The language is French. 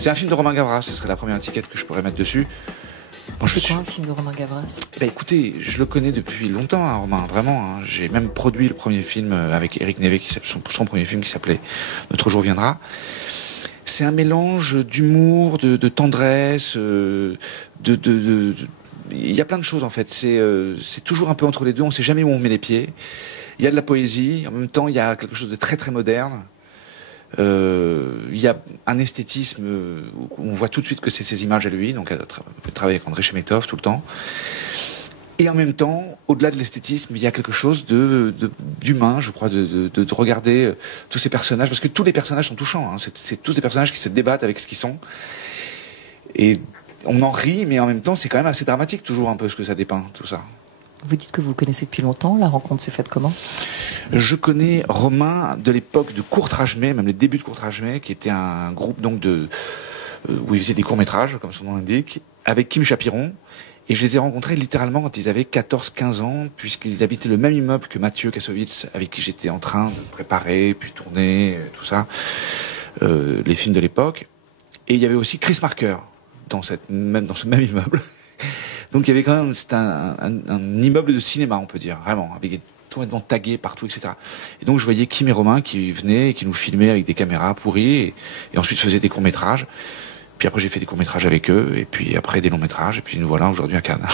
C'est un film de Romain Gavras, ce serait la première étiquette que je pourrais mettre dessus. Bon, c'est quoi un film de Romain Gavras? Bah écoutez, je le connais depuis longtemps, hein, Romain, vraiment. Hein. J'ai même produit le premier film avec Éric Névé, son premier film qui s'appelait Notre jour viendra. C'est un mélange d'humour, de tendresse, il y a plein de choses en fait. C'est toujours un peu entre les deux. On sait jamais où on met les pieds. Il y a de la poésie, en même temps il y a quelque chose de très très moderne. Il y a un esthétisme où on voit tout de suite que c'est ses images à lui. Donc elle travaille avec André Chemetov tout le temps. Et en même temps, au-delà de l'esthétisme, il y a quelque chose d'humain, je crois, de regarder tous ces personnages, parce que tous les personnages sont touchants. Hein. C'est tous des personnages qui se débattent avec ce qu'ils sont. Et on en rit, mais en même temps, c'est quand même assez dramatique, toujours un peu ce que ça dépeint, tout ça. Vous dites que vous le connaissez depuis longtemps. La rencontre s'est faite comment? Je connais Romain de l'époque de Courtrajmé, même les débuts de Courtrajmé, qui était un groupe donc où il faisait des courts-métrages, comme son nom l'indique, avec Kim Chapiron. Et je les ai rencontrés littéralement quand ils avaient 14-15 ans, puisqu'ils habitaient le même immeuble que Mathieu Kassovitz, avec qui j'étais en train de préparer, puis tourner, tout ça, les films de l'époque. Et il y avait aussi Chris Marker dans ce même immeuble. Donc il y avait quand même, c'était un immeuble de cinéma, on peut dire, vraiment, avec complètement tagué partout, etc. Et donc je voyais Kim et Romain qui venaient et qui nous filmaient avec des caméras pourries, et ensuite faisaient des courts-métrages. Puis après j'ai fait des courts-métrages avec eux, et puis après des longs-métrages, et puis nous voilà aujourd'hui à Cannes.